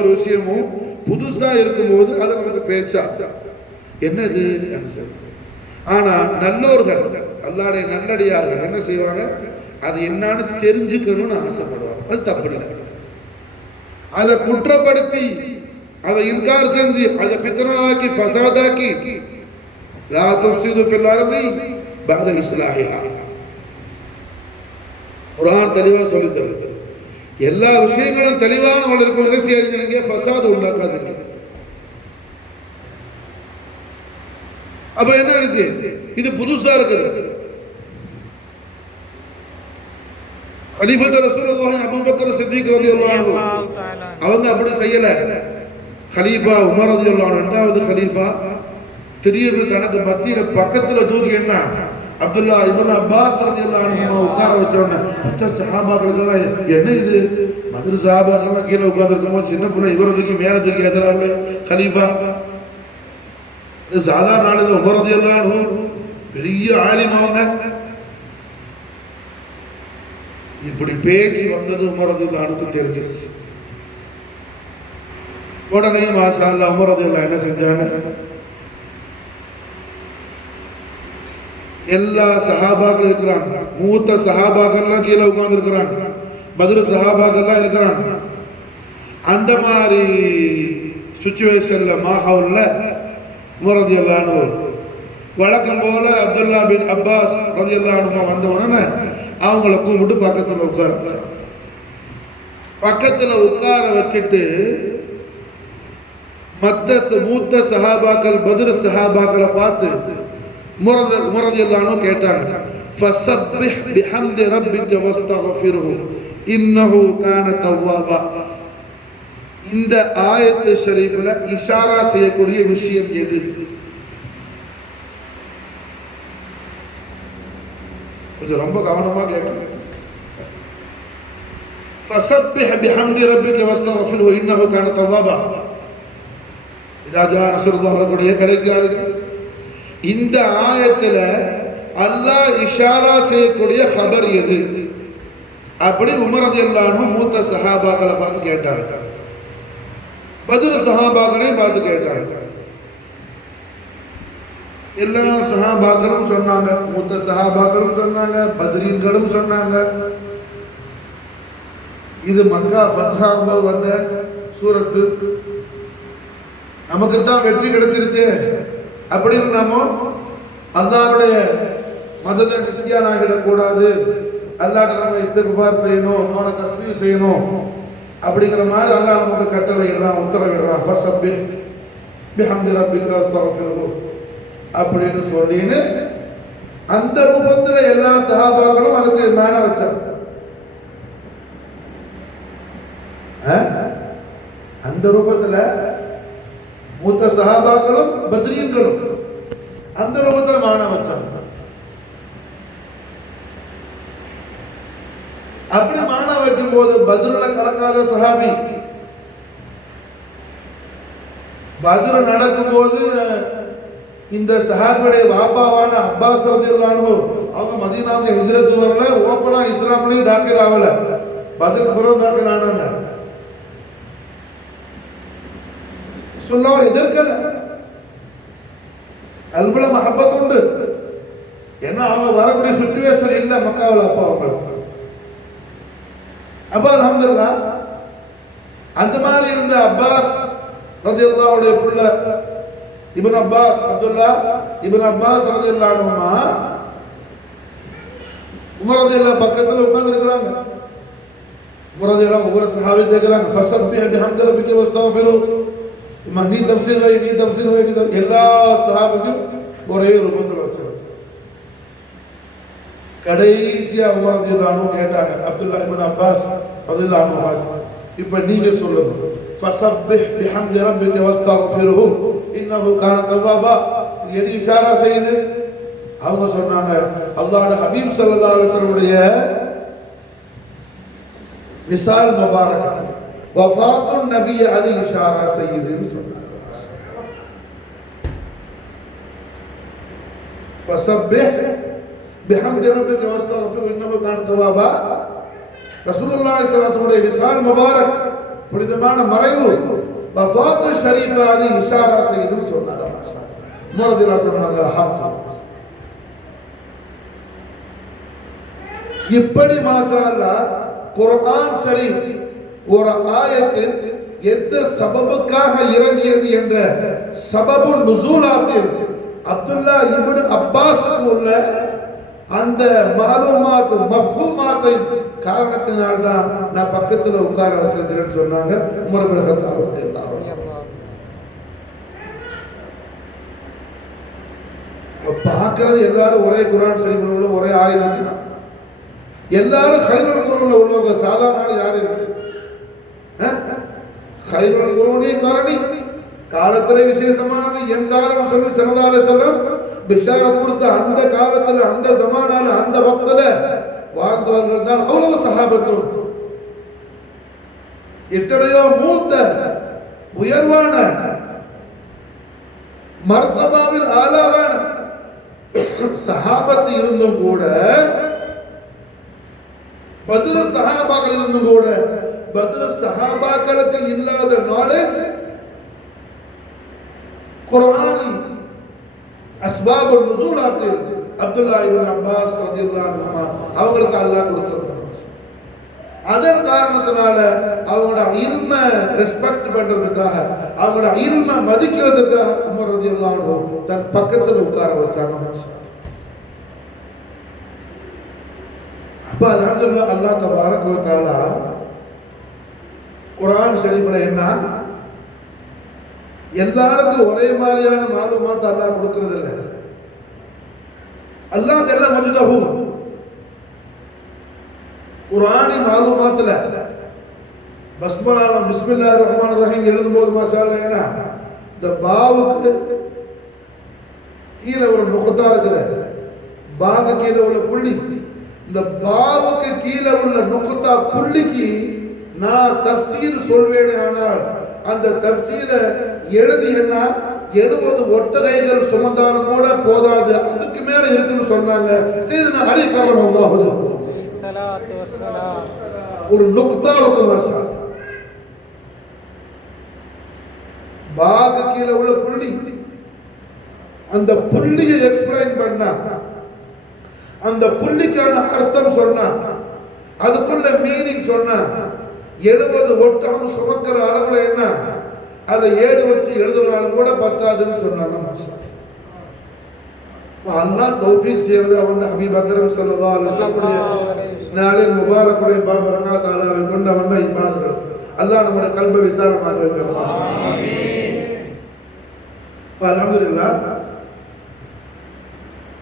ஒரு விஷயமும் புதுசா இருக்கும்போது அது நமக்கு பேச்சா என்னது. ஆனா நல்லோர்கள் அல்லாஹ்வுடைய நல்லடியார்கள் என்ன செய்வாங்க, அது என்னன்னு தெரிஞ்சுக்கணும்னு ஆசைப்படுவாங்க. அது தப்பு இல்லை. அதை குற்றப்படுத்தி அதை இன்கார் செஞ்சு அதை ஃபித்னாவாக்கி ஃபசாதாக்கி லா துஃப்ஸிது ஃபில் அர்தி பஅத இஸ்லாஹிஹா. குர்ஆன் தெளிவா சொல்லி தருது. எல்லா விஷயங்களும் தெளிவான இருக்கும். என்ன செய்யாதீங்க, ஃபசாத் உண்டாக்காதீங்க. அப்ப என்ன ஆச்சு, இது புதுசா இருக்குது. கலீஃபத்து ரசூலுல்லாஹி அபூபக்கர் சித்திக் ரலியல்லாஹு அன்ஹு அவங்க அப்படி செய்யல. கலீஃபா உமர் ரலியல்லாஹு அன்ஹு இரண்டாவது கலீஃபா திடீர்னு தனக்கு மத்தியில பக்கத்துல தூக்கி என்ன அப்துல்லா இப்னு அப்பாஸ் ரலியல்லாஹு அன்ஹு உட்கார வச்சோன்னு மற்ற சஹாபாக்கள் என்ன இது, மதுரை சஹாபாக்கள் கீழே உட்கார்ந்துருக்கும் போது சின்ன பிள்ளை இவரை தூக்கி மேல தூக்கி எதிராக கலீஃபா. சாதாரண நாளில் உமர் ரலியல்லாஹு அன்ஹு பெரிய ஆலிம். அவங்க இப்படி பேச்சு வந்தது உமர் ரலியல்லாஹு அன்ஹுக்கு தெரிஞ்சிருச்சு. உடனே மாஷா அல்லாஹ் உமர் ரலியல்லாஹு என்ன செஞ்சாங்க, எல்லா சஹாபாக்கள் இருக்கிறாங்க, மூத்த சஹாபாக்கள்லாம் கீழே உட்கார்ந்து இருக்கிறாங்க, பத்ர் சஹாபாக்கள்லாம் இருக்கிறாங்க. அந்த மாதிரி சுச்சுவேஷன்ல மாஹவுல்ல உமர் ரலியல்லாஹு அன்ஹு வழக்கம் போல அப்துல்லா பின் அப்பாஸ் ரலியல்லாஹு அன்ஹு வந்த உடனே அவங்கள கூப்பிட்டு பக்கத்துல உட்கார வச்சாங்க. பக்கத்துல உட்கார வச்சுட்டு மத்த மூத்த சஹாபாக்கள் பத்ர் சஹாபாக்களை பார்த்து உமர் ரலியல்லாஹு அன்ஹு கேட்டாங்க, ஃபஸப்பிஹ் பிஹம்தி ரப்பிக வஸ்தக்ஃபிருஹு இன்னஹு கான தவ்வாபா. இந்த ஆயத்து ஷரீஃப்ல இஷாரா செய்யக்கூடிய விஷயம் எது? கொஞ்சம் ரொம்ப கவனமா கேட்கணும். ஃபஸப்பிஹ் பிஹம்தி ரப்பிக வஸ்தக்ஃபிருஹு இன்னஹு கான தவ்வாபா. ராஜா ரசூலுல்லாஹ் அவர்களுடைய கடைசி ஆயத்து. இந்த ஆயத்துல அல்லாஹ் இஷாரா செய்யக்கூடிய खबर எது? அப்படி உமர் ரலியல்லாஹு அன்ஹு மூத்த சஹாபாக்களை பார்த்து கேட்டாங்க, பத்ர் சஹாபாக்களையும் பார்த்து கேட்டாங்க. எல்லா சஹாபாக்களும் சொன்னாங்க, மூத்த சஹாபாக்களும் சொன்னாங்க, பத்ரீன்களும் சொன்னாங்க. இது மக்கா ஃபத்ஹாவுல வந்த சூரத்து, நமக்கு தான் வெற்றி கிடைச்சிருச்சு அப்படின்னு நாம அல்லாஹ்வுடைய மதத்தை நிஸ்யான் ஆகிடக்கூடாது, அல்லாஹ்ட்ட நம்ம இஸ்திக்பார் செய்யணும், அவனை தஸ்பீஹ் செய்யணும் அப்படிங்கிற மாதிரி அல்லாஹ் நமக்கு கட்டளை இடுறான், உத்தரவிடுறான். ஃபஸப்பிஹ் பிஹம்தி ரப்பிக வஸ்தக்ஃபிருஹு அப்படின்னு சொல்லின்னு அந்த ரூபத்துல எல்லா சஹாபாக்களும் அதுக்கு மேன வச்சாங்க. அந்த ரூபத்துல மூத்த சஹாபாக்களும் பத்ரீன்களும் அந்த ரூபத்துல மானா வச்சாங்க. அப்படி மானா வைக்கும் போது பத்ருல கலக்காத சஹாபி, பத்ரு நடக்கும் போது இந்த சஹாபியுடைய வாப்பாவான அப்பாஸ் ரலியல்லாஹு அன்ஹு அவங்க மதீனாவுக்கு ஹிஜ்ரத் வரல, ஓப்பனா இஸ்லாம்லயும் தாக்கல் ஆகல, பத்ருக்கு பிறகு தாக்கல் ஆனாங்க. சொல்லாம எதிர்க்கல, கல்புல மஹப்பத் உண்டு. ஏன்னா அவங்க வரக்கூடிய சிச்சுவேஷன் இல்லை மக்காவில் அப்போ அவங்களுக்கு. அப்ப அல்ஹம்துலில்லாஹ் அந்த மாதிரி இருந்த அப்பாஸ் ரலியல்லாஹு அன்ஹுடைய புள்ள இப்னு அப்பாஸ், அப்துல்லா இப்னு அப்பாஸ் ரலியல்லாஹு அன்ஹுமா உமர் ரலியல்லாஹு பக்கத்துல உட்கார்ந்து இருக்கிறாங்க. உமர் ரலியல்லாஹு ஒவ்வொரு சஹாபி கேட்கிறாங்க, ஃபஸப்பிஹ் பிஹம்தி ரப்பிக வஸ்தக்ஃபிருஹு. நீ தஃப்சீர் வை, நீ தஃப்சீர் வை, எல்லா சஹாபிக்கும் ஒரே ரூபத்தில் வச்சாங்க. கடைசியா உமர் ரலியல்லாஹு அன்ஹு கேட்டாங்க அப்துல்லா இப்னு அப்பாஸ் ரலியல்லாஹு அன்ஹு பார்த்து, இப்ப நீங்க சொல்லுங்க, ஃபஸப்பிஹ் பிஹம்தி ரப்பிக வஸ்தக்ஃபிருஹு இன்னஹு கான தவ்வாபா, எது இஷாரா செய்யுது? அவங்க சொன்னாங்க அல்லாஹ்வுடைய ஹபீப் ஸல்லல்லாஹு அலைஹி வஸல்லம் உடைய மிசால் முபாரக் வஃபாத்துன் நபி அது இஷாரா செய்யுதுன்னு சொன்னாங்க. ஃபஸப்பிஹ் பிஹம்தி ரப்பிக வஸ்தக்ஃபிருஹு இன்னஹு கான தவ்வாபா. ரசூலுல்லாஹி ஸல்லல்லாஹு அலைஹி வஸல்லம் மிசால் முபாரக் புனிதமான மறைவு வஃபாத் ஷரீஃபா அது இஷாரா செய்துன்னு சொன்னாங்க. முரதிலா சொன்னாங்க ஹக். இப்படி மாஷா அல்லாஹ் குர்ஆன் ஷரீஃப் ஒரு ஆயத்து எந்த சபபுக்காக இறங்கியது என்ற சபபு நுசூலாத்தில் அப்துல்லா இப்னு அப்பாஸுக்கு உள்ள அந்த மாலூமாத் மஃஹூமாத்தை காரணத்தினால் தான் நான் பக்கத்துல உட்கார வச்சிருக்கிறேன்னு சொன்னாங்க உமர் இப்னு கத்தாப் ரலியல்லாஹு அன்ஹு. பார்க்கிறது எல்லாரும் ஒரே குர்ஆன் ஷரீஃப்ல உள்ள ஒரே ஆயத்து தான். எல்லாரும் ஹைருல் குர்ஆன்ல உள்ளவங்க. சாதாரண யாரு இருக்கு? ஹைருல் குர்ஆனி கரணி காலத்திலே விசேஷமானது. என் காலம் சொல்லி ஸல்லல்லாஹு அலைஹி வஸல்லம் பிஷாரத் கொடுத்த அந்த காலத்துல அந்த ஜமானால அந்த வக்தல வாழ்ந்தவர்கள் தான் அவ்வளவு சஹாபத்தும். எத்தனையோ மூத்த உயர்வான மர்தபாவில் ஆளாவான சஹாபத்து இருந்தும் கூட, பத்ரு சஹாபாக்கள் இருந்தும் கூட, பத்ரு சஹாபாக்களுக்கு இல்லாத நாலேஜ் குர்ஆனி அஸ்பாபுல் நுசூலாத்தில் அப்துல்லா இப்னு அப்பாஸ் ரலியல்லாஹு அன்ஹு அவங்களுக்கு அல்லாஹ் கொடுத்திருந்தாங்க. அதன் காரணத்தினால அவங்களோட இல்ம ரெஸ்பெக்ட் பண்றதுக்காக, அவங்களோட இல்ம மதிக்கிறதுக்காக உமர் ரலியல்லாஹு அன்ஹு தன் பக்கத்துல உட்கார வச்சாங்க. அப்ப அல்ஹம்துலில்லாஹ் அல்லாஹ் தபாரக வ தஆலா குர்ஆன் ஷரீஃப்ல என்ன எல்லாருக்கும் ஒரே மாதிரியான மாலூமாத் அல்லாஹ் கொடுக்கிறது இல்லை. அல்லாஹ் ஜல்ல மஜ்தஹு குர்ஆனி மாலூமாத்ல பஸ்மலா பிஸ்மில்லாஹிர் ரஹ்மானிர் ரஹீம் எழுதும்போது மாஷா அல்லாஹ் என்ன இந்த பாவுக்கு கீழே ஒரு நுக்தா இருக்குது, பாவுக்கு கீழே உள்ள புள்ளி. இந்த பாவுக்கு கீழே உள்ள நுக்தா புள்ளிக்கு நான் தஃசீர் சொல்வேனே ஆனால் அந்த தஃசீரை எழுதி என்ன 70 ஒட்டகைகள் சுமந்தாலும் கூட போதாது, அதுக்கு மேல இருக்குன்னு சொன்னாங்க. சையதுனா அலி கர்ரமல்லாஹு வஜ்ஹு ஸலாத்து வஸ்ஸலாம் ஒரு நுக்தாவுக்கு மாஷா பாக்கு கீழே உள்ள புள்ளி, அந்த புள்ளியை எக்ஸ்பிளைன் பண்ணா, அந்த புள்ளிக்கான அர்த்தம் சொன்னா, அதுக்குள்ள மீனிங் சொன்னா, 70 ஒட்டகம் சுமக்கிற அளவுல என்ன அதை ஏடு வச்சு எழுதினாலும் கூட பத்தாதுன்னு சொன்னாங்க. மாஷா அல்லாஹ் தௌஃபீக் செய்யறது அவன் ஹபீப் அக்ரம் ஸல்லல்லாஹு அலைஹி வஸல்லம் நாளில் முபாரக்குடைய பாபரனா தஆலாவை கொண்டு அவன் இபாதத் அல்லாஹ் நம்முடைய கல்பை விசாலமாக வைக்கணும். மாஷா ஆமீன். அல்ஹம்துலில்லாஹ்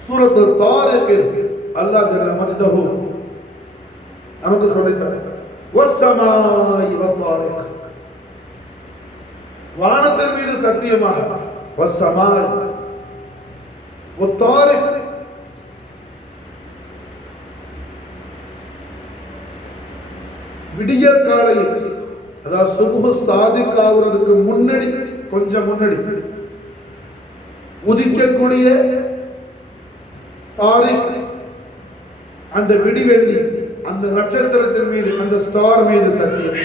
சூரத்து தாரிக் அல்லாஹ் ஜல்ல மஜ்தஹு நமக்கு சொல்லிட்டார். வஸ்ஸமாஇ வத்தாரிக் வானத்தின் மீது சத்தியமாக, வஸ்ஸமாஇ வத்தாரிக் விடியற் காலையில், அதாவது சுபுஹ் சாதிக் ஆகுறதுக்கு முன்னாடி, கொஞ்சம் முன்னாடி உதிக்கக்கூடிய தாரிக் அந்த விடிவெள்ளி, அந்த நட்சத்திரத்தின் மீது, அந்த ஸ்டார் மீது சத்தியம்.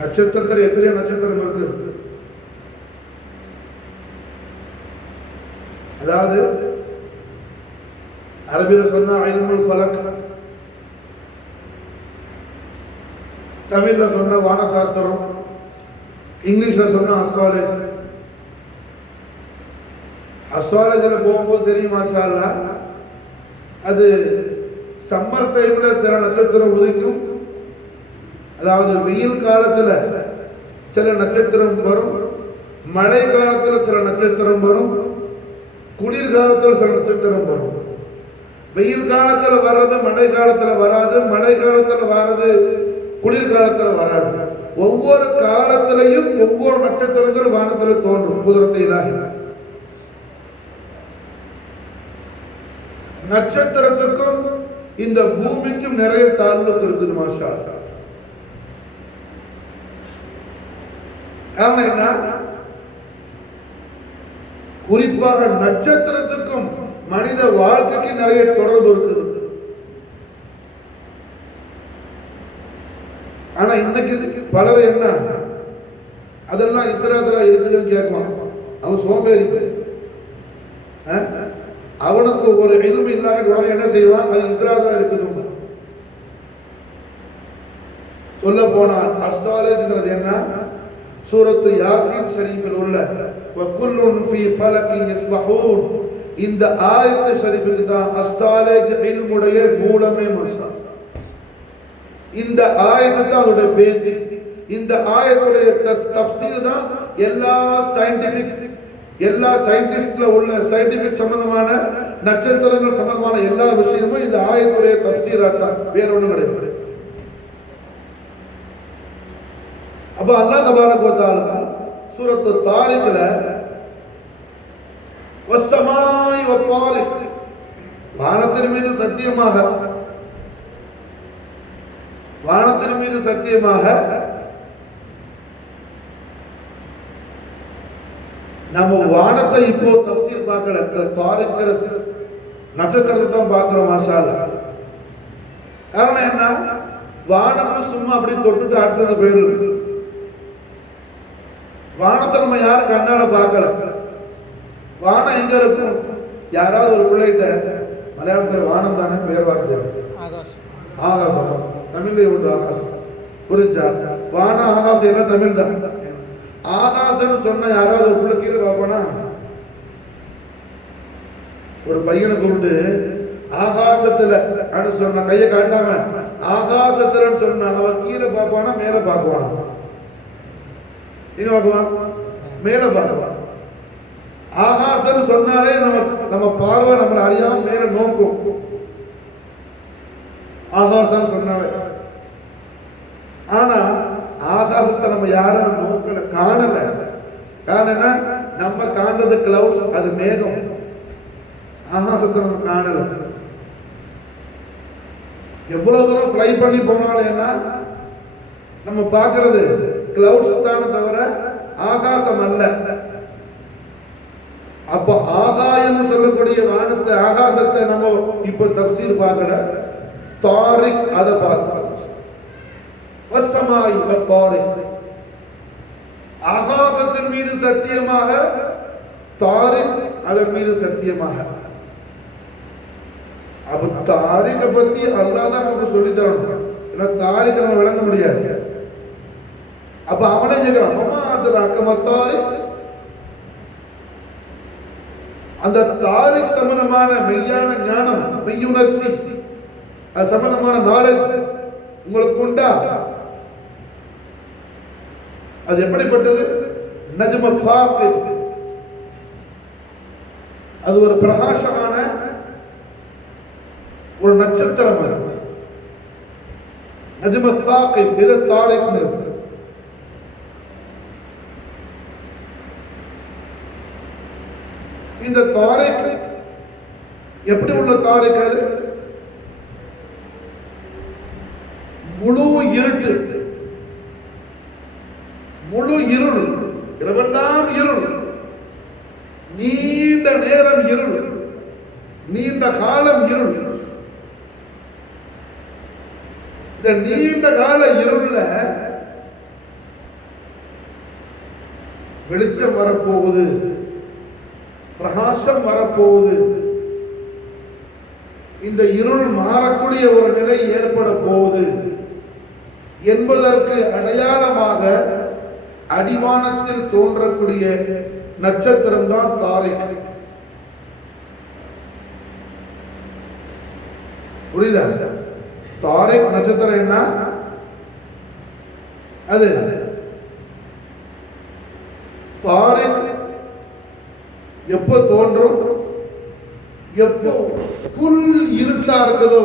நட்சத்திரத்தில் எத்தனையோ நட்சத்திரம் இருக்கு. அதாவது அரபில சொன்னா இல்முல் ஃபலக், தமிழ்ல சொன்னா வானசாஸ்திரம், இங்கிலீஷ்ல சொன்னா அஸ்ட்ராலஜி. அஸ்ட்ராலஜில போகும்போது தெரியும் மாஷா அல்லாஹ், அது சம்மர் டைம்ல சில நட்சத்திரம் உதிக்கும், அதாவது வெயில் காலத்துல சில நட்சத்திரம் வரும், மழை காலத்துல சில நட்சத்திரம் வரும், குளிர்காலத்துல சில நட்சத்திரம் வரும். வெயில் காலத்துல வர்றது மழை காலத்துல வராது, மழை காலத்துல வர்றது குளிர்காலத்துல வராது. ஒவ்வொரு காலத்திலையும் ஒவ்வொரு நட்சத்திரங்கள் வானத்துல தோன்றும். குதிரத்தை இலாஹி நட்சத்திரத்துக்கும் இந்த பூமிக்கும் நிறைய தாலுக்கு இருக்குது. மாஷா அல்லாஹ். காரணம் என்ன? குறிப்பாக நட்சத்திரத்துக்கும் மனித வாழ்க்கைக்கு நிறைய தொடர்பு இருக்குது. ஆனா இன்னைக்கு பலரை என்ன அதெல்லாம் இஸ்ராத்துல இருக்குதுன்னு கேட்கலாம். அவன் சோம்பேறி, அவனுக்கு ஒரு எதுவுமே இல்லாம உடனே என்ன செய்வான், அது இஸ்ராத்துல இருக்குது. சொல்ல போனால் அஸ்ட்ராலஜிங்கிறது என்ன, சூரத்து யாசீன் ஷரீஃபில் உள்ள வகுல்லுன் ஃபீ ஃபலகின் யஸ்பஹூன், இந்த ஆயத்து ஷரீஃபுக்கு தான் அஸ்ட்ராலஜி இல்முடைய மூலமே மசா. இந்த ஆயத்து தான் அதோட பேசிக். இந்த ஆயத்துடைய தஃப்சீர் தான் எல்லா சயின்டிஸ்ட்ல உள்ள சயின்டிபிக் சம்பந்தமான நட்சத்திரங்கள் சம்பந்தமான எல்லா விஷயமும் இந்த ஆயத்துடைய தஃப்சீரா தான், வேற ஒண்ணும் கிடையாது. அப்ப அல்லாஹ் தபாரக வ தஆலா சூரத்து தாரிக்ல வஸ்ஸமாய் வ தாரிக், வானத்தின் மீது சத்தியமாக, வானத்தின் மீது சத்தியமாக. நம்ம வானத்தை இப்போ தஃப்சீர் பார்க்கல, இந்த தாரிக்கிற நட்சத்திரத்தை தான் பார்க்கிறோம். மாஷா அல்லாஹ். காரணம் என்ன, வானம்னு சும்மா அப்படி தொட்டுட்டு அடுத்தது போயிடுது. வானத்தை நம்ம யாரும் கண்ணால பார்க்கல. வானம் எங்க இருக்கும், யாராவது ஒரு பிள்ளைகிட்ட மலையாளத்துல வானம் தானே வேறு வார்த்தை, ஆகாசம், தமிழ்ல உண்டு ஆகாசம், புரிஞ்சா? வானம் ஆகாசம் எல்லாம் தமிழ் தான். ஆகாசம் சொன்ன யாராவது ஒரு பிள்ளை கீழே பார்ப்பானா? ஒரு பையனை கூப்பிட்டு ஆகாசத்துல அப்படின்னு சொன்ன, கையை காட்டாம ஆகாசத்துல சொன்ன, அவன் கீழே பார்ப்பானா மேல பார்க்குவானா? எங்க பார்க்குவான்? மேல பார்க்குவான். ஆகாசம் சொன்னாலே நம்ம பார்வை நம்மளை அறியாம மேல நோக்கும். ஆகாசம் சொன்னாவே. ஆனா ஆகாசத்தை நம்ம யாரும் நோக்கல, காணல. காரணம் நம்ம காண்றது கிளவுட்ஸ், அது மேகம். ஆகாசத்தை நம்ம காணல. எவ்வளவு தூரம் ஃப்ளை பண்ணி போனாலும் என்ன, நம்ம பார்க்கிறது கிளவுட்ஸ் தானே தவிர ஆகாசம் அல்ல. அப்ப ஆகாயம் சொல்லக்கூடிய வானத்தை, ஆகாசத்தை நம்ம இப்ப தஃப்சீர் பார்க்கல, தாரிக் அதை பார்க்கிறோம். வஸ்ஸமாய் வ தாரிக், ஆகாசத்தின் மீது சத்தியமாக, தாரிக் அதன் மீது சத்தியமாக. அப்ப தாரிக்க பத்தி அல்லாஹ் தான் நமக்கு சொல்லி தரணும். ஏன்னா தாரிக்க நம்ம விளங்க முடியாது. அப்ப அவனே கேட்கிறான், அம்மா அதுல தாரிக். அந்த தாரிக் சம்பந்தமான மெய்யான ஞானம், மெய்யுணர்ச்சி, அது சம்பந்தமான நாலேஜ் உங்களுக்கு உண்டா? அது எப்படிப்பட்டது? நஜ்ம சாகிப், அது ஒரு பிரகாசமான ஒரு நட்சத்திரம். நஜ்ம சாகிப், இது தாரிக். இந்த தாரிக் எப்படி உள்ள தாரிக்? அது முழு இருட்டு, முழு இருள், இரவெல்லாம் இருள், நீண்ட நேரம் இருள், நீண்ட காலம் இருள். இந்த நீண்ட கால இருள்ல வெளிச்சம் வரப்போகுது, பிரகாசம் வரப்போகுது. இந்த இருள் மாறக்கூடிய ஒரு நிலை ஏற்பட போகுது என்பதற்கு அடையாளமாக அடிவானத்தில் தோன்றக்கூடிய நட்சத்திரம் தான் தாரிக். புரியுதா? தாரிக் நட்சத்திரம் என்ன? அது தாரிக் எப்போ தோன்றும்? எப்போ ஃபுல் இருட்டா இருக்குதோ,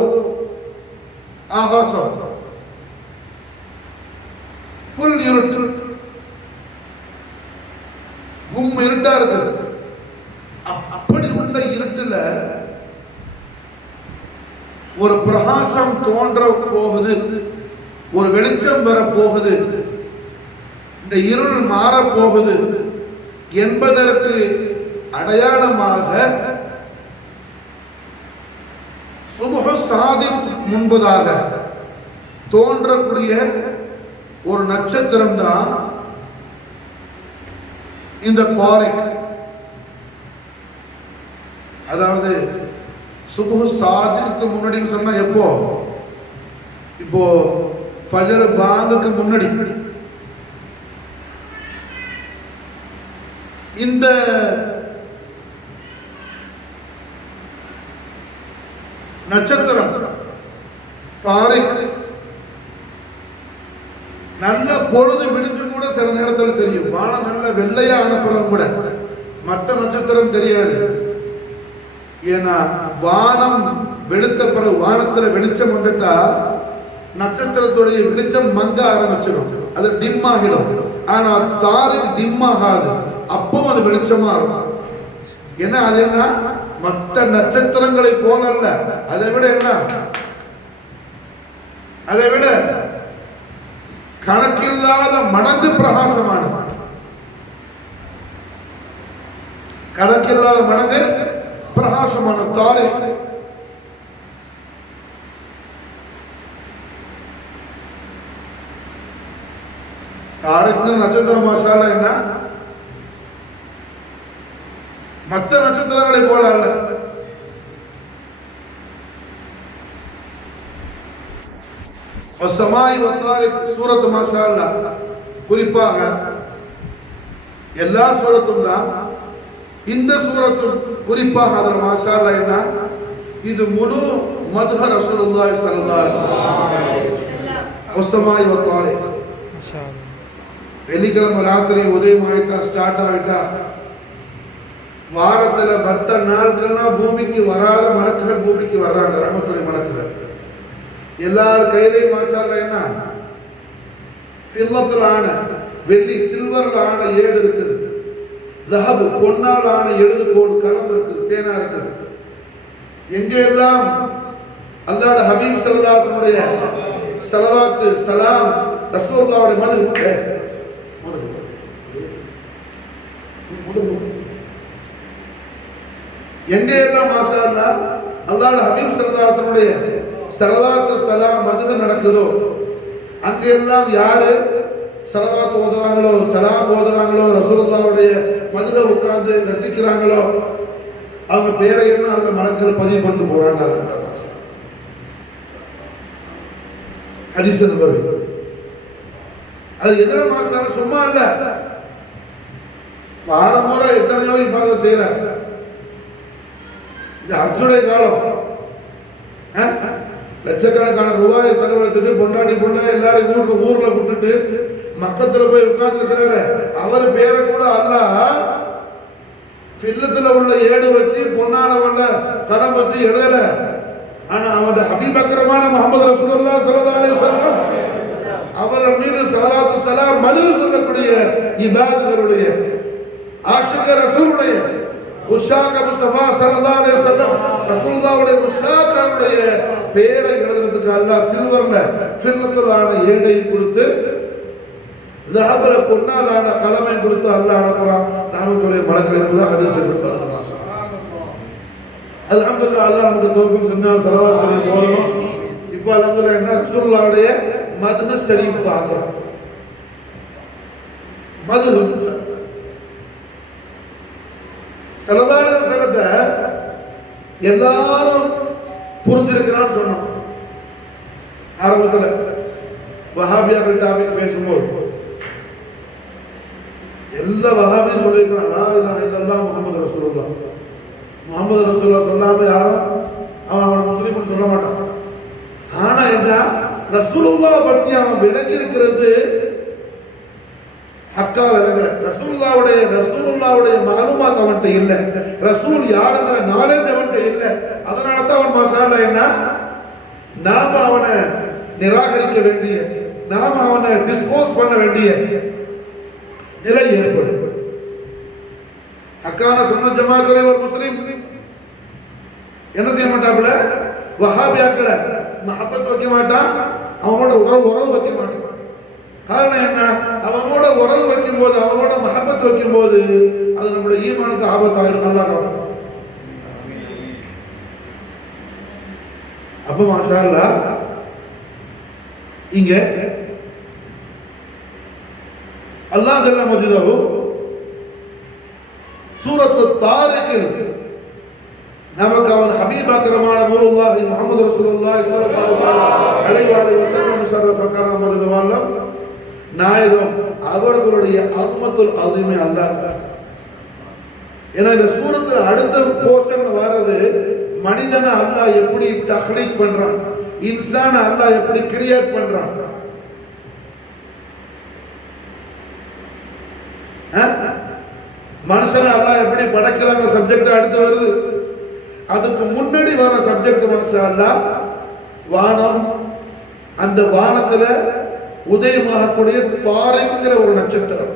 ஆகாசம் ஃபுல் இருட்டு, கும் இருட்டா இருக்குது. அப்படி உள்ள இருட்டுல ஒரு பிரகாசம் தோன்ற போகுது, ஒரு வெளிச்சம் வர போகுது, இந்த இருள் மாற போகுது என்பதற்கு அடையாளமாக சுபஹ் சாதிக் முன்பதாக தோன்றக்கூடிய ஒரு நட்சத்திரம் தான் இந்த தாரிக். அதாவது சுபஹ் சாதிக்கு முன்னாடின்னு சொன்னா எப்போ? இப்போ ஃபஜர் பாங்குக்கு முன்னாடி. இந்த நட்சத்திரம் தாரிக் நல்ல பொழுது விடிஞ்சு கூட சில நேரத்தில் தெரியும். வானம் நல்ல வெள்ளையா அனுப்புறதும் கூட மற்ற நட்சத்திரம் தெரியாது. ஏன்னா வானம் வெளுத்த பிறகு வானத்துல வெளிச்சம் வந்துட்டா நட்சத்திரத்துடைய வெளிச்சம் மங்க ஆரம்பிச்சிடும், அது டிம் ஆகிடும். ஆனா தாரிக் டிம் ஆகாது, அப்பவும் அது வெளிச்சமா இருக்கும். ஏன்னா அது என்ன, மற்ற நட்சத்திரங்களை போல அல்ல, அதை விட என்ன, அதை விட கணக்கில்லாத மடங்கு பிரகாசமானது, கணக்கில்லாத மடங்கு பிரகாசமான தாரிக். தாரிக் நட்சத்திரம் மாஷாஅல்லாஹ் என்ன மற்ற நட்சத்திரங்களை போல அல்ல. வஸ்ஸமாஇ வத்தாரிக் சூரத் மாஷாஅல்லாஹ் குறிப்பாக எல்லா சூரத்தும் தான், இந்த சூரத்தும் குறிப்பாக அதில் மாஷாஅல்லாஹ் என்ன, இது முழு மத்ஹ ரசூலுல்லாஹி ஸல்லல்லாஹு அலைஹி வஸல்லம். வஸ்ஸமாஇ வத்தாரிக் வெள்ளிக்கிழமை ராத்திரி உதயம் ஆயிட்டா, ஸ்டார்ட் ஆகிட்டா, வாரத்துல மற்ற நாட்கள்லாம் பூமிக்கு வராத மலக்குகள் பூமிக்கு வர்றாங்க, ரஹ்மத்துடைய மலக்குகள். எல்லார் கையிலையும் மாஷாஅல்லாஹ் என்ன, ஃபில்லத்துல ஆன வெள்ளி சில்வர்ல ஆன ஏடு இருக்குது, ஸஹப் பொன்னால் ஆன எழுதுகோடு கலம் இருக்குது, பேனா இருக்குது. எங்கெல்லாம் அல்லாஹ்வுடைய ஹபீப் ஸல்லல்லாஹு அலைஹி வஸல்லம் ஸலவாத் சலாம் ரசூலுல்லாஹ்வுடைய மது எங்க எல்லாம் மாஷாஅல்லாஹ் அல்லாஹ்வுடைய ஹபீப் ஸல்லல்லாஹு அலைஹி வஸல்லம் ஸலவாத் சலாம் மது நடக்குதோ அங்கெல்லாம் யாரு ஸலவாத் ஓதுறாங்களோ, சலாம் ஓதுறாங்களோ, ரசூலுல்லாஹ்வுடைய மதுவை உட்கார்ந்து ரசிக்கிறாங்களோ, அவங்க பேரை எல்லாம் அதுல மலக்குகள் பதிவு பண்ணிட்டு போறாங்க. ஹதீஸ் நபவி அது எதிர மாசால சும்மா இல்ல, வாரம் முறை எத்தனையோ இபாதத் செய்யறாங்க. இது ஹஜ்ஜுடைய காலம், லட்சக்கணக்கான ரூபாயை செலவழிச்சுட்டு பொண்டாட்டி பொண்ணா எல்லாரும் ஊர்ல விட்டுட்டு மக்கத்துல போய் உட்கார்ந்து இருக்கிறாரு. அவர் பேரை கூட அல்லாஹ் ஃபில்லத்துல உள்ள ஏடு வச்சு பொன்னான உள்ள கரம் வச்சு எழுதல. ஆனா அவருடைய ஹபீப் அக்ரமான முஹம்மது ரசூலுல்லாஹ் ஸல்லல்லாஹு அலைஹி வஸல்லம் அவர்கள் மீது ஸலவாத்து ஸலாம் மது சொல்லக்கூடிய இபாதுகளுடைய ஆஷிக ரசூலுடைய உஷாக முஸ்தபா ஸல்லல்லாஹு அலைஹி வஸல்லம் ரசூலுல்லாஹ்வுடைய உஷாகவுடைய பேரை எழுதுறதுக்கு அல்லாஹ் சில்வர்ல ஃபில்லத்துலான ஏடை கொடுத்து, ஸஹப்ல பொன்னாலான கலமை கொடுத்து அல்லாஹ் அனுப்புறான். நாமத்துடைய மலக்குகள் என்பது ஹதீஸ் எடுத்து அல்ஹம்துலில்லாஹ். அல்லாஹ் நமக்கு தௌஃபீக் செஞ்சா ஸலவாத் சொல்லி போறோம். இப்போ அல்ஹம்துலில்லாஹ் என்ன ரசூலுல்லாஹ்வுடைய மத்ஹ் ஷரீஃப் பார்க்கிறோம். மத்ஹ் ஸல்லல்லாஹு அலைஹி வஸல்லம் எல்லாரும் புரிஞ்சிருக்கிறான்னு சொன்னோம். ஆரம்பத்தில் வஹாபியாக்கள் டாபிக் பேசும்போது எல்லா வஹாபியும் சொல்லியிருக்கிறான், லா இலாஹ இல்லல்லாஹ் முஹம்மது ரசூலுல்லாஹ். முஹம்மது ரசூலுல்லாஹ் சொல்லாம யாரும் அவன் முஸ்லீம்னு சொல்ல மாட்டான். ஆனா என்ன, ரசூலுல்லாஹ் பத்தி அவன் விளங்கி இருக்கிறது ஹக்கா விளங்கல. ரசூலுல்லாஹ்வுடைய மாலுமாத் அவன்கிட்ட இல்ல, ரசூல் யாருங்கிற நாலேஜ் அவன்கிட்ட இல்ல. அதனால தான் அவன் மாஷாஅல்லாஹ் என்ன, நாம அவனை நிராகரிக்க வேண்டிய, நாம அவனை டிஸ்போஸ் பண்ண வேண்டிய நிலை ஏற்படும். ஹக்கான சுன்னத் ஜமாஅத்துடைய ஒரு முஸ்லிம் என்ன செய்ய மாட்டாப்புல, வஹாபியாக்கள மஹப்பத் வைக்க மாட்டான், அவனோட உறவு வைக்க மாட்டான். காரணம் என்ன, அவனோட உறவு வைக்கும் போது, அவனோட மஹப்பத் வைக்கும் போது அது நம்முடைய ஈமானுக்கு ஆபத்தாயிடும். அல்லாஹ் காப்பாற்றும். அப்ப மாஷா அல்லாஹ் இங்க அல்லாஹ் ஜல்ல மஜ்துஹு சூரத்து தாரிகில் நமக்கு அவன் ஹபீபாக்கிரமான நூறுல்லாஹி முஹம்மது ரசூலுல்லாஹி ஸல்லல்லாஹு அலைஹி வஸல்லம் ஷரஃப கரமது வல்லம் நாயகம் அவர்களுடைய அஸ்மத்துல் அஸீமை அல்லாஹ் காட்டுறான். ஏன்னா இந்த சூரத்துல அடுத்த போர்ஷன் வர்றது மனிதனை அல்லாஹ் எப்படி தஹ்லீக் பண்றான், இன்சான அல்லாஹ் எப்படி கிரியேட் பண்றான். மனுஷனை அல்லாஹ் எப்படி படைக்கிறாங்க சப்ஜெக்ட் அடுத்து வருது. அதுக்கு முன்னாடி வர சப்ஜெக்ட் மாஷா அல்லாஹ் வானம், அந்த வானத்துல உதயமாகக்கூடிய தாரிக்ங்கிற ஒரு நட்சத்திரம்.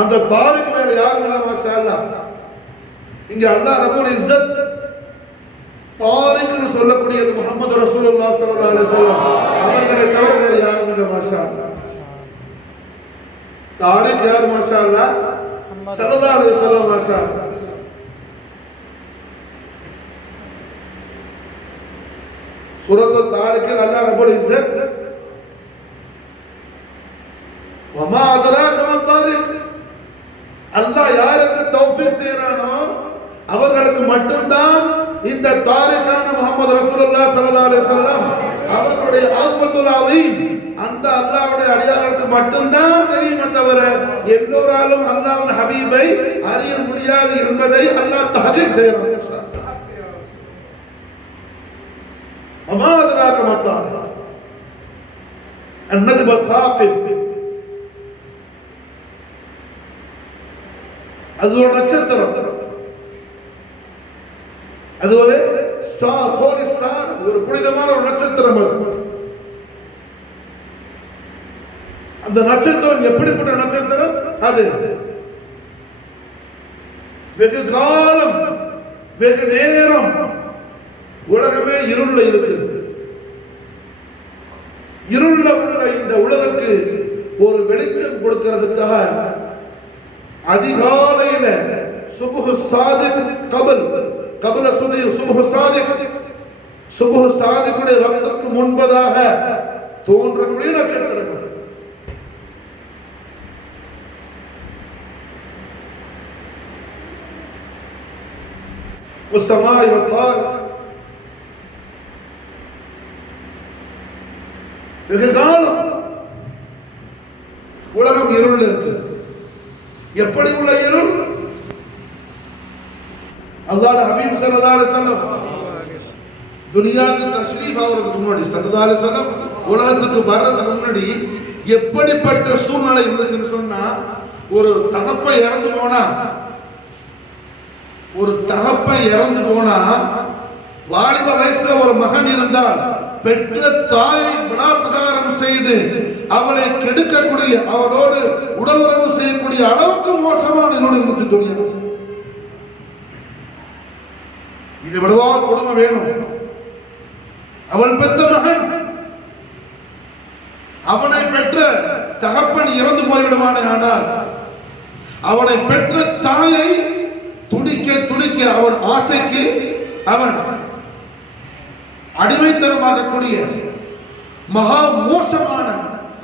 அந்த தாரிக் வேற யாரும் இல்ல மாஷா அல்லாஹ். இங்க அல்லாஹ் ரப்பல் இஸ்ஸத் தாரிக்னு சொல்லக்கூடியது முஹம்மது ரசூலுல்லாஹி ஸல்லல்லாஹு அலைஹி வஸல்லம் அவர்களை தவிர வேற யாரும் இல்ல மாஷா அல்லாஹ். தாரிக் யார் மாஷா அல்லாஹ்? ஸல்லல்லாஹு அலைஹி வஸல்லம் மாஷா அல்லாஹ். சூரத்து தாரிக்கில் அல்லாஹ் ரப்பல் இஸ்ஸத் வமா அத்ராக மா தாரிக், அல்லாஹ் யாருக்கு தௌஃபீக் செய்றானோ அவர்களுக்கு மட்டும்தான் இந்த தாரிகான முஹம்மது ரசூலுல்லாஹி ஸல்லல்லாஹு அலைஹி வஸல்லம் அவர்களுடைய அஸ்மத்துல் அஸீம் அந்த அல்லாஹ்வுடைய அடியார்களுக்கு மட்டும்தான் தெரியுமே தவிர எல்லோராலும் அல்லாஹ்வின் ஹபீபை அறிய முடியாது என்பதை அல்லாஹ் தஹ்கீக் செய்றான். وما أدراك ما الطارق النجم الثاقب, அது ஒரு நட்சத்திரம், அது ஒரு ஸ்டார், ஹோலி ஸ்டார், ஒரு புனிதமான ஒரு நட்சத்திரம். அது அந்த நட்சத்திரம் எப்படிப்பட்ட நட்சத்திரம்? அது வெகு காலம் வெகு நேரம் உலகமே இருள்ல இருக்குது. இருள்ல உள்ள இந்த உலகுக்கு ஒரு வெளிச்சம் கொடுக்கிறதுக்காக அதிகாலையில சுபஹ் சாதிக் கபல சுபஹ் சாதிக் சாதிக்குடைய வக்துக்கு முன்பதாக தோன்றக்கூடிய நட்சத்திரம். والسماء والطارق, வெகு காலம் உலகம் இருள் இருக்கு. எப்படி உள்ள இருள்? அல்லாஹ் ஹபீப் ஸல்லல்லாஹு அலைஹி வஸல்லம் துனியாவுக்கு தஸ்ரீஃப் ஆகிறதுக்கு முன்னாடி, ஸல்லல்லாஹு அலைஹி வஸல்லம் உலகத்துக்கு வர்றதுக்கு முன்னாடி எப்படிப்பட்ட சூழ்நிலை இருந்துச்சுன்னு சொன்னா, ஒரு தகப்பன் இறந்து போனா வாலிப வயசுல ஒரு மகன் இருந்தால் பெற்ற தாயை பலாத்காரம் செய்து அவளை கெடுக்கக்கூடிய, அவளோடு உடலுறவு செய்யக்கூடிய அளவுக்கு மோசமான இருந்துச்சு துனியா. இது விடவா கொடுமை வேணும்? அவள் பெற்ற மகன், அவனை பெற்ற தகப்பன் இறந்து போய்விடுவானே, ஆனால் அவனை பெற்ற தாயை துடிக்க துடிக்க அவன் ஆசைக்கு அவன் அடிமைத்தனமாகக்கூடிய மகா மோசமான,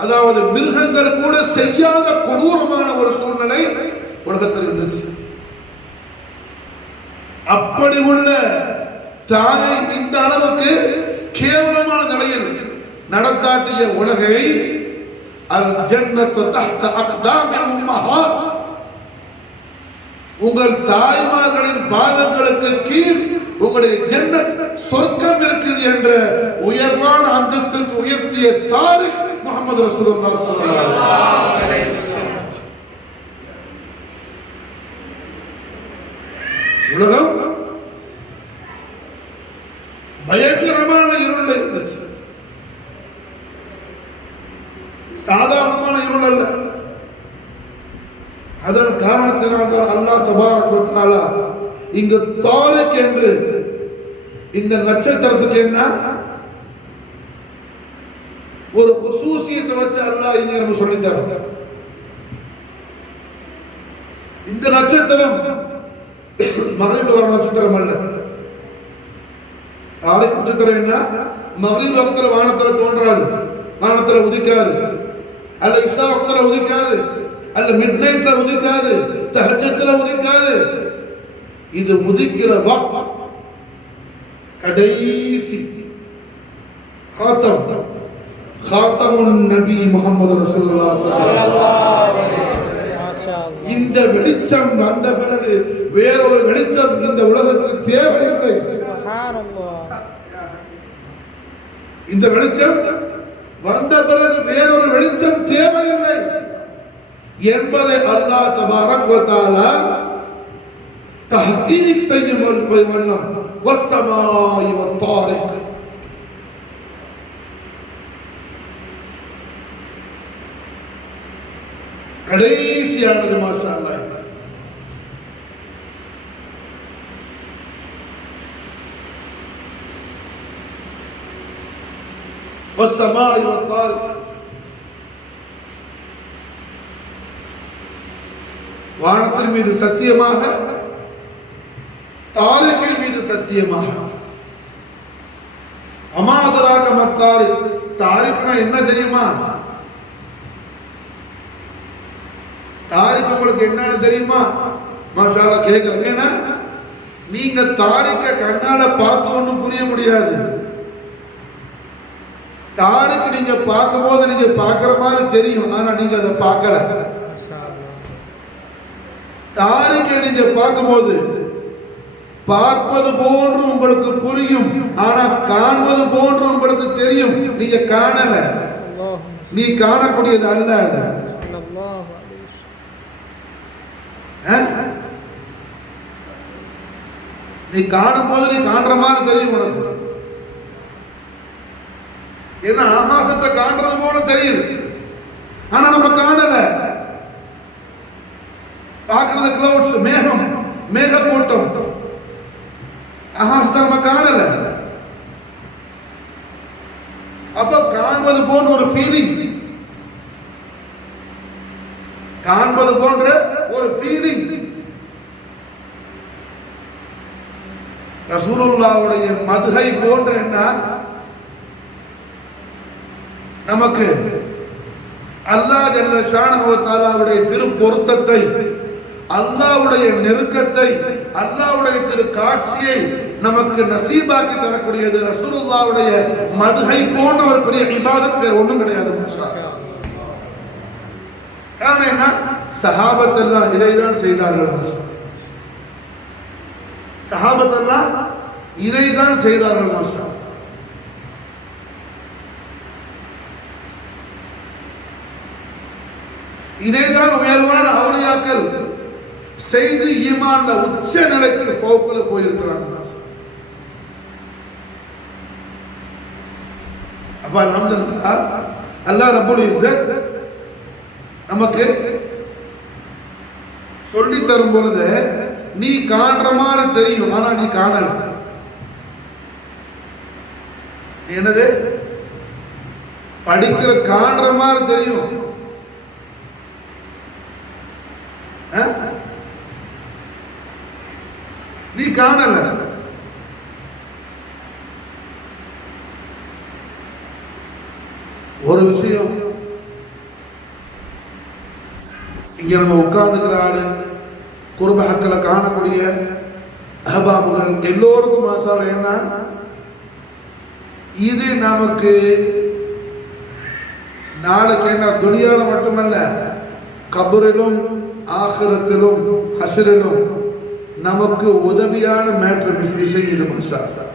அதாவது மிருகங்கள் கூட செய்யாத கொடூரமான ஒரு சூழ்நிலை உலகத்தில் இருந்துச்சு. அப்படி உள்ள தாயை இந்த அளவுக்கு கேவலமான நிலையில் நடத்தாட்டிய உலகை அல் ஜன்னத்து தஹ்த அக்தாமில் உம்மஹாத், உங்கள் தாய்மார்களின் பாதங்களுக்கு கீழ் உங்களுடைய ஜன்னத் சொர்க்கம் இருக்குது என்ற உயர்வான அந்தஸ்திற்கு உயர்த்திய தாரிக் முஹம்மது ரசூலுல்லாஹி ஸல்லல்லாஹு அலைஹி வஸல்லம். உலகம் பயங்கரமான இருள் இருந்துச்சு. சாதாரணமான இருள் அல்ல. அதன் காரணத்தினால்தான் அல்லாஹ் தபாரக வ தஆலா இங்கு தாரிக் என்று இந்த நட்சத்திரத்துக்கு என்ன ஒரு குசூசியத்தை வச்சு அல்லாஹ் இங்க நம்ம சொல்லி தரோம். இந்த நட்சத்திரம் மகரிப் வர நட்சத்திரம் அல்ல. தாரிக் நட்சத்திரம் என்ன? மகரிப் வக்தில் வானத்துல தோன்றாது, வானத்துல உதிக்காது. அல்ல இஷா வக்துல உதிக்காது, அல்ல மிட் நைட்ல உதிக்காது, தஹஜ்ஜுல உதிக்காது. இது உதிக்கிற வக்த் கடைசி காத்தம், காத்தமுன் நபி முஹம்மது ரசூலுல்லாஹ் ஸல்லல்லாஹு அலைஹி வஸல்லம். இந்த வெளிச்சம் வந்த பிறகு வேறொரு வெளிச்சம் இந்த உலகத்துக்கு தேவையில்லை. இந்த வெளிச்சம் வந்த பிறகு வேறொரு வெளிச்சம் தேவையில்லை என்பதை அல்லாஹ் தபாரக் வ தஆலா தஹ்கீக் செய்யும் வண்ணம் வஸ்ஸமாஇ வத்தாரிக், கடைசியானது மாஷா அல்லாஹ். வஸ்ஸமாஇ வத்தாரிக், வானத்தின் மீது சத்தியமாக, தாரிக்கின் மீது சத்தியமாக. அமாதராக மத்தாரிக், தாரிக்னா என்ன தெரியுமா? தாரிக் உங்களுக்கு என்னன்னு தெரியுமா? மாஷா அல்லாஹ் கேட்கிறேன். ஏன்னா நீங்க தாரிக்க கண்ணால பார்த்து ஒன்றும் புரிய முடியாது. தாரிக்கு நீங்க பார்க்கும் போது நீங்க பார்க்கிற மாதிரி தெரியும், ஆனா நீங்க அதை பார்க்கல. தாரிக்கை நீங்க பார்க்கும்போது பார்ப்பது போன்று உங்களுக்கு புரியும், ஆனா காண்பது போன்று உங்களுக்கு தெரியும். நீங்க காணல, நீ காணக்கூடியது அல்ல அது. நீ காணும் போது நீ காண்ற மாதிரி தெரியும் உனக்கு. ஏன்னா ஆகாசத்தை காண்றது போல தெரியுது, ஆனா நம்ம காணல. பார்க்கிறது கிளவுட்ஸ், மேகம், மேகக்கூட்டம். ஆகாசத்தை நம்ம காணல. அப்ப காண்பது போன்ற ஒரு ஃபீலிங், காண்பது போன்ற ஒரு ஃபீலிங். ரசூலுல்லாஹ்வுடைய மதுஹை போன்ற என்ன நமக்கு அல்லாஹ் ஜல்ல ஷானஹு வ தஆலாவுடைய திரு பொருத்தத்தை, அல்லாஹ்வுடைய நெருக்கத்தை, அல்லாஹ்வுடைய திரு காட்சியை நமக்கு நசீபாக்கி தரக்கூடியது ரசூலுல்லாஹ்வுடைய மதுஹை போன்ற ஒரு பெரிய இபாதத் வேற ஒண்ணும் கிடையாது. காரணம் என்ன? சஹாபத் எல்லாம் இதைதான் செய்தார்கள். சஹாபத் எல்லாம் இதைதான் செய்தார்கள். மாஷா இதைதான் உயர்வான அவுலியாக்கள் செய்து ஈமான்ல உச்ச நிலைக்கு ஃபௌக்ல போயிருக்கிறாங்க. அப்ப அல்ஹம்துலில்லாஹ் அல்லாஹ் ரப்பல் இஸ்ஸத் நமக்கு சொல்லி தரும் பொழுது நீ காண்ற மாதிரி தெரியும், ஆனா நீ காணல. என்னது? படிக்கிற காண்ற மாதிரி தெரியும், நீ காணல. ஒரு விஷயம், இங்க நம்ம உட்கார்ந்துக்கிற ஆளு, குர்பஹக்களை காணக்கூடிய அஹபாபுகள் எல்லோருக்கும் மாசால என்ன, இது நமக்கு நாளைக்கு என்ன துனியால மட்டுமல்ல கபரிலும் ஆகிரத்திலும் ஹஸ்ரிலும் நமக்கு உதவியான மேட்டர் விஷயம் இது மாஷா அல்லாஹ்.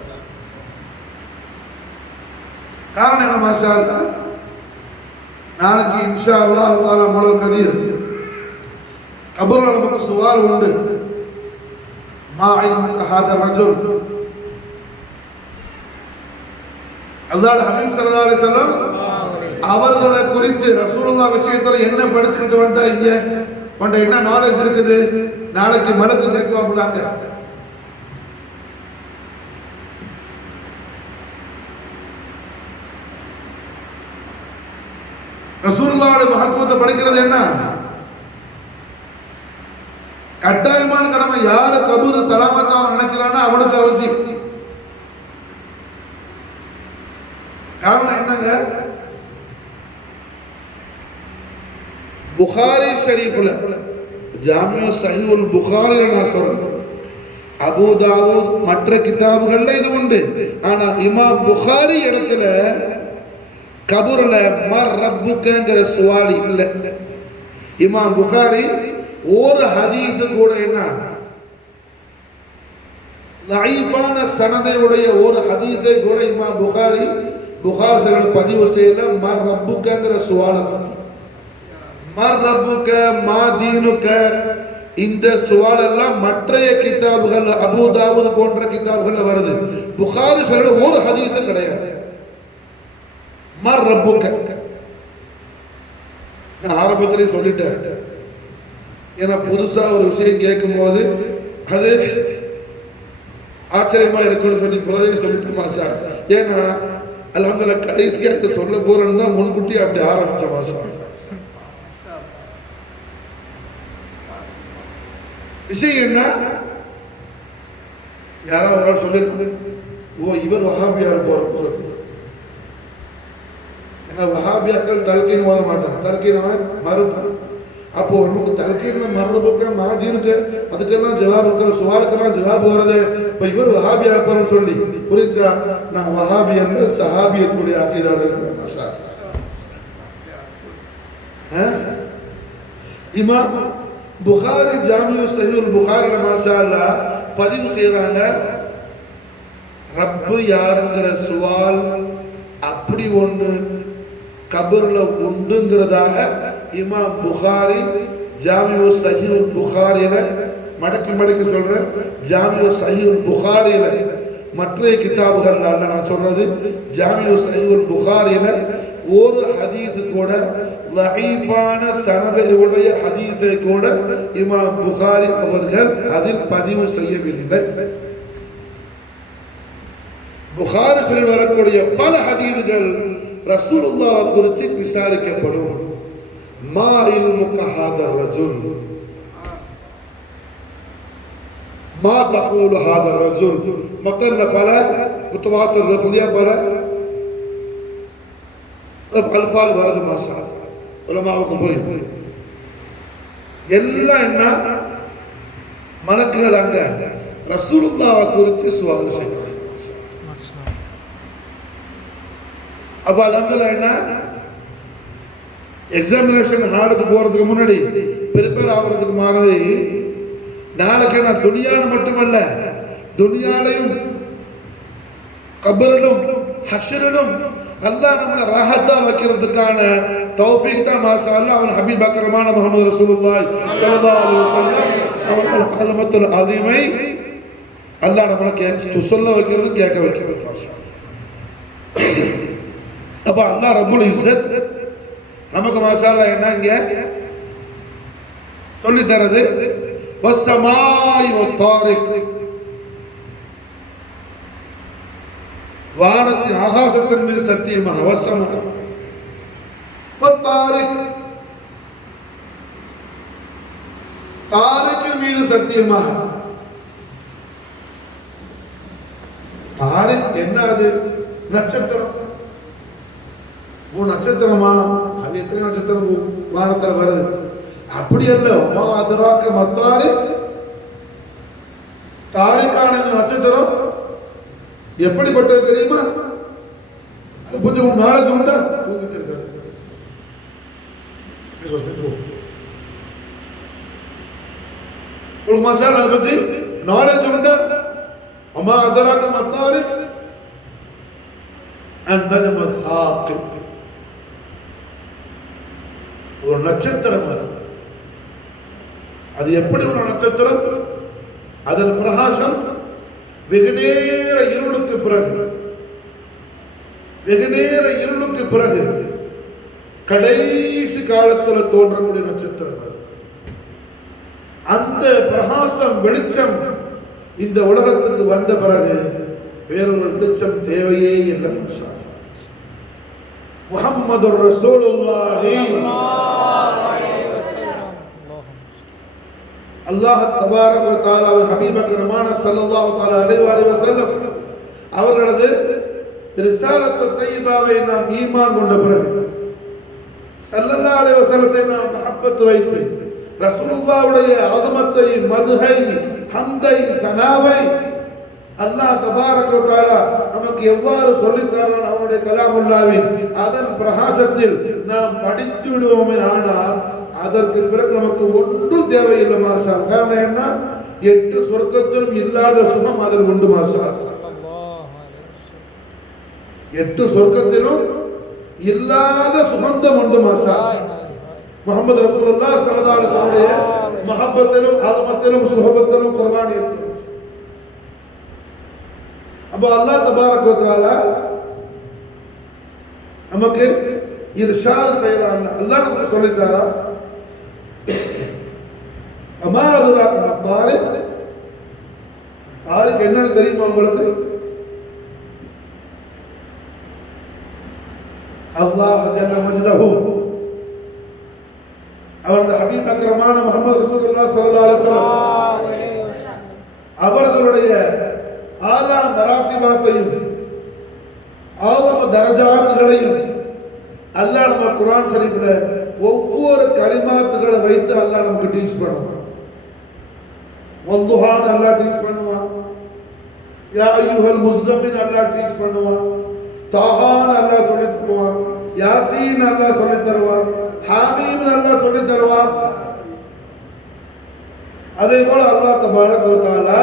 காரணம் என்ன மாஷா அல்லாஹ்? நாளைக்கு இன்ஷா அல்லாஹ் தஆலா முழல் கதீர் கபர்ல நமக்கு சுவால் உண்டு. மா இல்முக ஹாதா ரஜுல், அல்லாஹ் ஹபீப் ஸல்லல்லாஹு அலைஹி வஸல்லம் அவர்களை குறித்து ரசூலுல்லாஹ் விஷயத்துல என்ன படிச்சுக்கிட்டு வந்தா, இங்க உன்ட என்ன நாலேஜ் இருக்குது, நாளைக்கு மலக்கு கேட்குவாங்க. ரசூலுல்லாஹ்வுடைய மகத்துவத்தை படிக்கிறது என்ன கட்டாயமான கடமை. யார கபூர் சலாமத்தா நினைக்கிறான்னா அவனுக்கு அவசியம். காரணம் என்னங்க? புகாரி ஷரீஃப்ல ஜாமியா சஹீஹுல் புகாரில நான் சொல்றேன், அபூ தாவூத் மற்ற கிதாபுகள்ல இது உண்டு. ஆனா இமாம் புகாரி இடத்துல கபூர்ல மர் ரப்புக்கங்கிற சுவாலி இல்ல. இமாம் புகாரி ஒரு ஹதீஸ் கூட என்ன லைஃபான சனதையுடைய ஒரு ஹதீஸை கூட இமாம் புகாரி பதிவு செய்யல. மர் ரப்புக்கங்கிற சுவாலை பத்தி, மர் ரப்புக்க மா தீனுக்க, இந்த சுவால் எல்லாம் மற்றைய கிதாபுகள் அபூ தாவூத் போன்ற கிதாபுகள்ல வருது. புகாரி சொல்ல ஒரு ஹதீஸும் கிடையாது. மர் ரப்புக்க நான் ஆரம்பத்திலே சொல்லிட்டேன். ஏன்னா புதுசா ஒரு விஷயம் கேட்கும் போது அது ஆச்சரியமா இருக்குன்னு சொல்லி முதலே சொல்லிட்டு மாஷா. ஏன்னா அல்ஹம்துலில்லாஹ் கடைசியா இதை சொல்ல போறேன்னு தான் முன்கூட்டி அப்படி ஆரம்பிச்ச மாஷா. விஷயம் என்ன, யாராவது ஒரு சொல்லிட்டு ஓ இவர் வஹாபியா இருப்பார் சொல்லி. ஏன்னா வஹாபியாக்கள் தல்கீன் ஓத மாட்டான், தல்கீனவன் மறுப்பான். அப்போ நமக்கு தல்கீன் மறந்துக்க மாஜீனுக்கு அதுக்கெல்லாம் ஜவாபுக்கு சுவாலுக்கெல்லாம் ஜவாபு வருது. இப்போ இவர் வஹாபியா இருப்பார்னு சொல்லி புரிஞ்சா, நான் வஹாபி என்ற சஹாபியத்துடைய அகீதால இருக்கிறேன் மாஷா. இமாம் புகாரி ஜாமியா சஹீஹுல் புகாரில மாஷா அல்லாஹ் பதிவு செய்யறாங்க, ரப்பு யாருங்கிற சுவால் அப்படி ஒன்று கபர்ல உண்டுங்கிறதாக இமாம் புகாரி ஜாமியா சஹீஹுல் புகாரில மடக்கி சொல்ற ஜாமியா சஹீஹுல் புகாரில மற்ற கிதாபுகள் நான் சொல்றது ஜாமியா சஹீஹுல் புகாரில ஒரு ஹதீஸ் கூட லைஃபான சனதையுடைய ஹதீஸை கூட இமாம் புகாரி அவர்கள் அதில் பதிவு செய்யவில்லை. புகாரி சொல்லி வரக்கூடிய பல ஹதீஸ்கள் ரசூலுல்லாஹ் குறித்து விசாரிக்கப்படும். மா இல்முக ஹாதர் ரஜுல், மா தகூல் ஹாதர் ரஜுல், மக்கள்ல பல முத்தவாத்திர் ரஃபியா பல அல்ஃபால் வருது மாஷா. உலமாவுக்கு புரியும். எல்லாம் என்ன மலக்குகள் அங்க ரசூலுல்லாஹ் குறித்து சுவால் செய்வாங்க. அப்ப அல்ஹம்துலில்லாஹ் என்ன எக்ஸாமினேஷன் ஹாலுக்கு போறதுக்கு முன்னாடி ப்ரிப்பேர் ஆகுறதுக்கு மாறி நாளைக்கு நான் துனியால மட்டுமல்ல துனியாலையும் கபரிலும் ஹஷ்ரிலும் அல்லாஹ் நம்மளை ராஹத்தா வைக்கிறதுக்கான தௌஃபீக் தான் மாஷா அல்லாஹ். அவன் ஹபீப் அக்ரமான முஹம்மது ரசூலுல்லாஹி ஸல்லல்லாஹு அலைஹி வஸல்லம் அவர்கள் அஸமத்துல் அஸீமை அல்லாஹ் நம்மளை சொல்ல வைக்கிறது கேட்க வைக்கிறது மாஷா. அப்ப அல்லாஹ் ரப்புல் இஸ்ஸத் நமக்கு மாஷா அல்லாஹ் என்ன இங்க சொல்லி தரது, வஸ்ஸமாஇ வத்தாரிக், வானத்தின் ஆகாசத்தின் மீது சத்தியமாக, வஸ்ஸமா வத்தாரிக், தாரிக்கின் மீது சத்தியமாக. தாரிக் என்ன, அது நட்சத்திரம். நட்சத்திரமா, அது எத்தனை நட்சத்திரம் வானத்துல வருது அப்படி அல்ல. மா அதுராக்க மத்தாரிக், தாரிக்கான நட்சத்திரம் எப்படிப்பட்டது தெரியுமா? அதை பத்தி உங்க நாலேஜ் உண்டா? தூங்கிட்டு இருக்காது. உங்களுக்கு மாஷா அதை பத்தி நாலேஜ் உண்டா? அம்மா அதராக்க மத்தாரிக் அந்நஜம சாகிப், ஒரு நட்சத்திரம். அது எப்படி ஒரு நட்சத்திரம்? அதன் பிரகாசம் வெகு நேர இருளுக்கு பிறகு கடைசி காலத்தில் தோன்றக்கூடிய நட்சத்திரம். அந்த பிரகாசம் வெளிச்சம் இந்த உலகத்துக்கு வந்த பிறகு வேறொரு வெளிச்சம் தேவையே இல்லை. முஹம்மது ரசூலுல்லாஹி அல்லாஹ் தபாரக வ தஆலா ஹபீப் அக்ரமான ஸல்லல்லாஹு அலைஹி வஸல்லம் அவர்களது ரிசாலத்து தய்யிபாவை நாம் ஈமான் கொண்ட பிறகு ஸல்லல்லாஹு ஸல்லல்லாஹு அலைஹி வஸல்லத்தை நாம் மஹப்பத் வைத்து ரசூலுல்லாஹ்வுடைய ஆதமத்தை மதுஹை ஹம்தை சனாவை அல்லாஹ் தபாரக வ தஆலா நமக்கு எவ்வாறு சொல்லித் தரான் அவருடைய கலாமுல்லாவின் அதன் பிரகாசத்தில் நாம் படித்து விடுவோமே. ஆனால் அதற்கு பிறகு நமக்கு ஒன்றும் தேவையில்லை மாஷா. காரணம் என்ன? 8 சொர்க்கத்திலும் இல்லாத சுகம் அதில் உண்டு மாஷா. 8 சொர்க்கத்திலும் இல்லாத சுகந்தம் உண்டு மாஷா. முஹம்மது ரசூலுல்லாஹ் ஸல்லல்லாஹு அலைஹி வஸல்லம் மஹப்பத்திலும் ஆதமத்திலும் சுஹபத்திலும் குர்பானியத்திலும். அப்போ அல்லாஹ் தபாரக வ தஆலா நமக்கு இர்ஷாத் செய்யறாங்க. அல்லாஹ் நமக்கு சொல்லி தரா அமா அதுராக தாரிக். தாரிக் என்னன்னு தெரியுமா உங்களுக்கு? அல்லாஹ் ஜல்ல மஜ்தஹு அவரது ஹபீப் அக்ரமான முஹம்மது ரசூலுல்லாஹ் ஸல்லல்லாஹு அலைஹி வஸல்லம் அவர்களுடைய ஆலா மராத்திபாத்தையும் ஆலம தரஜாத்துகளையும் அல்லாஹ் நம்ம குர்ஆன் ஷரீஃப்ல ஒவ்வொரு கலிமாத்துகளை வைத்து அல்லாஹ் நமக்கு டீச் பண்ணுவான். வல்துஹான் அல்லாஹ் டீச் பண்ணுவான். யா அய்யுஹல் முஸ்ஸமின் அல்லாஹ் டீச் பண்ணுவான். தாஹான் அல்லாஹ் சொல்லி தருவான். யாசீன் அல்லாஹ் சொல்லி தருவான். ஹாமீம் அல்லாஹ் சொல்லி தருவான். அதே போல அல்லாஹ் தபாரக வ தஆலா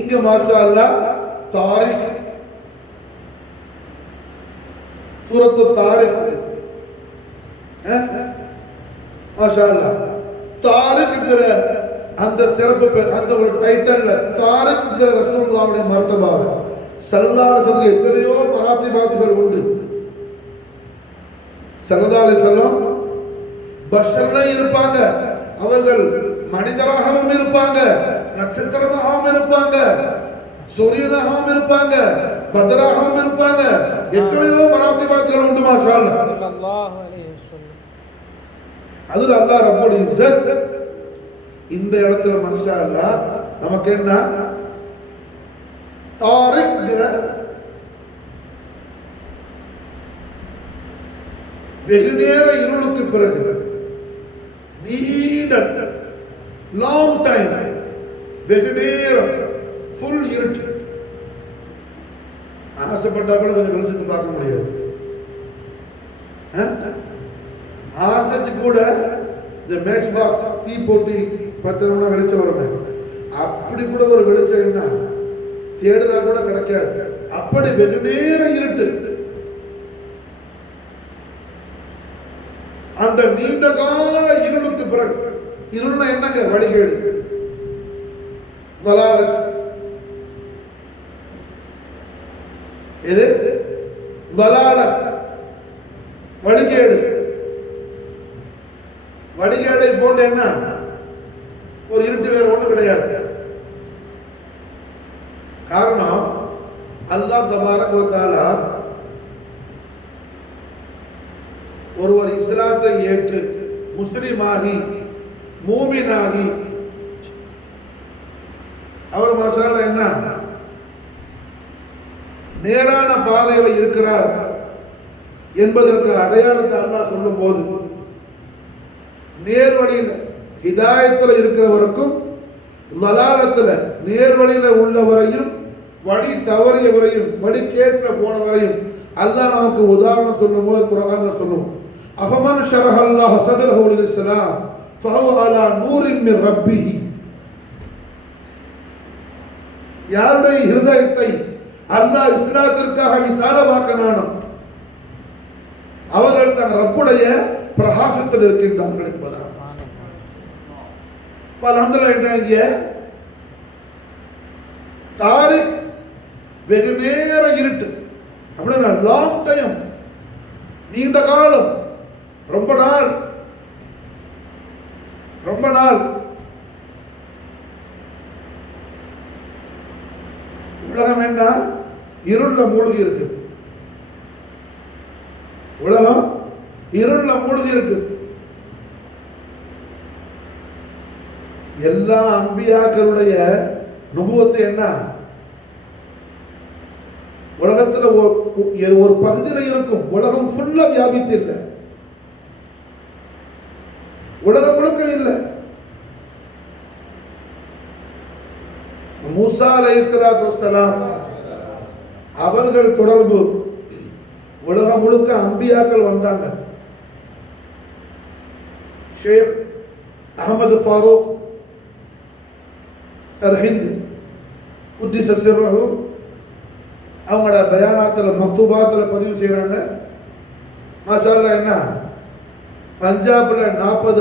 இங்க மாஷா அல்லாஹ் தாரிக் சூரத்து தாரிக் மாஷா அல்லாஹ் தாரிக்ங்கிற அந்த சிறப்பு பேர், அந்த ஒரு டைட்டில்ல தாரிக்ங்கிற ரசூலுல்லாஹ்வுடைய மர்தபாவை ஸல்லல்லாஹு அலைஹி வஸல்லம் எத்தனையோ மராத்திபாத்துகள் உண்டு. ஸல்லல்லாஹு அலைஹி வஸல்லம் பஷர்ல இருப்பாங்க, அவர்கள் மனிதராகவும் இருப்பாங்க, நட்சத்திரமாகவும் இருப்பாங்க, சூரியனாகவும் இருப்பாங்க, பத்ராகவும் இருப்பாங்க. எத்தனையோ மராத்திபாத்துகள் உண்டு மாஷா அல்லாஹ். அதுல அல்லாஹ் ரப்பல் இஸ்ஸத் இந்த இடத்துல மாஷா அல்லாஹ் நமக்கு என்ன தாரிக்ங்கிற வெகு நேர இருளுக்கு பிறகு நீண்ட லாங் டைம் வெகு நேரம் ஃபுல் இருட்டு. ஆசைப்பட்டா கூட கொஞ்சம் வெளிச்சத்தை பார்க்க முடியாது. ஆசைக்கு கூட இந்த மேட்ச் பாக்ஸ் தீ போட்டி 10 நிமிடம் வெளிச்சம் வருமே, அப்படி கூட ஒரு வெளிச்சம் என்ன தேடுனா கூட கிடைக்காது. அப்படி வெகு நேரம் இருட்டு. அந்த நீண்ட கால இருளுக்கு பிறகு, இருள்னா என்னங்க? வழிகேடு, வலாலத். எது? வலாலத், வழிகேடு. வழிகேடை போட்டு என்ன ஒரு இருட்டு, வேற ஒண்ணு கிடையாது. காரணம் அல்லாஹ் தபாரக வ தஆலா ஒருவர் இஸ்லாத்தை ஏற்று முஸ்லிமாகி மூமினாகி அவர் மசாலா என்ன நேரான பாதையில இருக்கிறார் என்பதற்கு அடையாளத்தை அல்லாஹ் சொல்லும் போது, நேர்வழியில ஹிதாயத்துல இருக்கிறவருக்கும் வலாலத்துல நேர்வழியில உள்ளவரையும் வழி தவறியவரையும் வழி கேட்க போனவரையும் அல்லாஹ் நமக்கு உதாரணம் சொல்லும் போது குர்ஆன்ல சொல்லுவோம், அஃபமன் ஷரஹல்லாஹு ஸத்ரஹு லில் இஸ்லாம் ஃபஹுவ அலா நூரின் மின் ரப்பிஹி. யாருடைய ஹிருதயத்தை அல்லாஹ் இஸ்லாத்திற்காக விசாலமாக்கினானோ அவர்கள் தன் ரப்புடைய பிரகாசத்தில் இருக்கின்றார்கள் என்பதாக. அல்ஹம்துலில்லாஹ். என்ன தாரிக் வெகு நேர இருட்டு அப்படின்னா லாங் டைம், நீண்ட காலம், ரொம்ப நாள், ரொம்ப நாள். உலகம் என்ன இருள்ல மூழ்கி இருக்கு. உலகம் இருள்ல மூழ்கி இருக்கு. எல்லா அம்பியாக்களுடைய நுபுவத்து என்ன உலகத்துல ஒரு பகுதியில் இருக்கும், உலகம் ஃபுல்லா வியாபித்து இல்லை. உலகம் முழுக்க இல்லை. மூசா அலைஹிஸ்ஸலாத்து வஸ்ஸலாம் அவர்கள் தொடர்பு உலகம் முழுக்க அம்பியாக்கள் வந்தாங்க. ஷேக் அஹமது ஃபாரூக் சர்ஹிந்த் குத்திஸ சிர்ரஹு அவங்களோட பயானாத்தில் மக்தூபாத்தில் பதிவு செய்கிறாங்க. மாஷா அல்லாஹ், என்ன பஞ்சாபில் 40